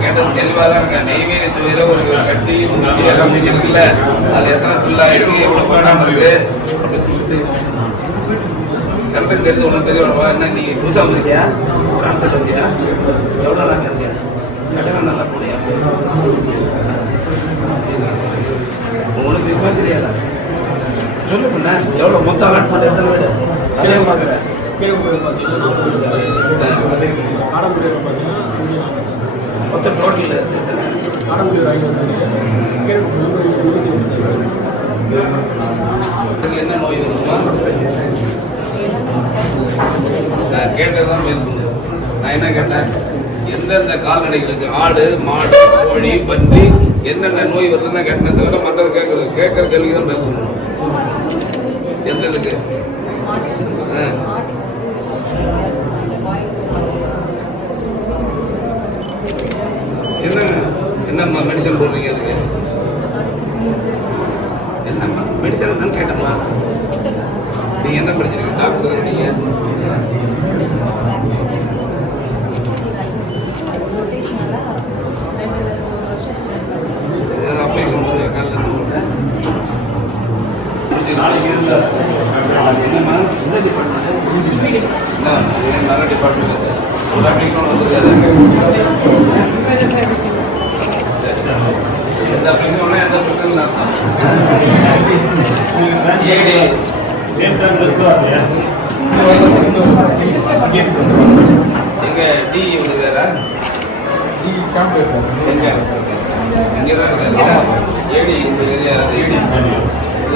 கேட்டது தெளிவாக தான் இருக்கேன் நெய்வேலி தொகுதியில் ஒரு கட்டி முட்டி எல்லாம் இருக்குல்ல அது எத்தனை ஃபுல்லாக இருக்கு எவ்வளோ பண்ணாமல் இருக்கு கரெக்டாக தெரிஞ்சு உனக்கு தெரியும். என்ன நீ புதுசாக வந்திருக்கியா? ட்ரான்ஸ்ஃபர் வந்தியா? எவ்வளோ நாளாக இருக்கியா கட்டணம் நல்லா போனியா? உங்களுக்கு இதுமா தெரியாதா? சொல்லு பண்ண எவ்வளோ மொத்தம் அலாட்மெண்ட் எத்தனை வீடு? அதே பார்க்குறேன். மொத்தம் டோட்டல் எத்தனை? என்ன நோய் நான் கேட்டதான் பேசணும் நான் என்ன கேட்டேன்? எந்தெந்த கால்நடைகளுக்கு ஆடு மாடு கோழி பன்றி என்னென்ன நோய் வருதுன்னு கேட்டேன். தவிர மற்றது கேட்கறது கேட்குற கேள்வி தான் பேசணும் எந்த இதுக்கு என்ன என்னம்மா மெடிசன் போடுறீங்க அதுக்கு என்னம்மா? மெடிசன் தான் கேட்டம்மா. நீ என்ன படிச்சிருக்க டாக்டர் நீங்க? நாளைக்கு இருந்தா என்னம்மா எந்த டிபார்ட்மெண்ட் நல்ல டிபார்ட்மெண்ட் ஒரு அப்ளிகேஷன் வந்துருக்காரு எந்த பிரச்சனை எந்த பிரச்சனை எங்க டி இவங்க வேற? எங்க? இங்கே தான் ஏடி இந்த ஏரியா ஏடி?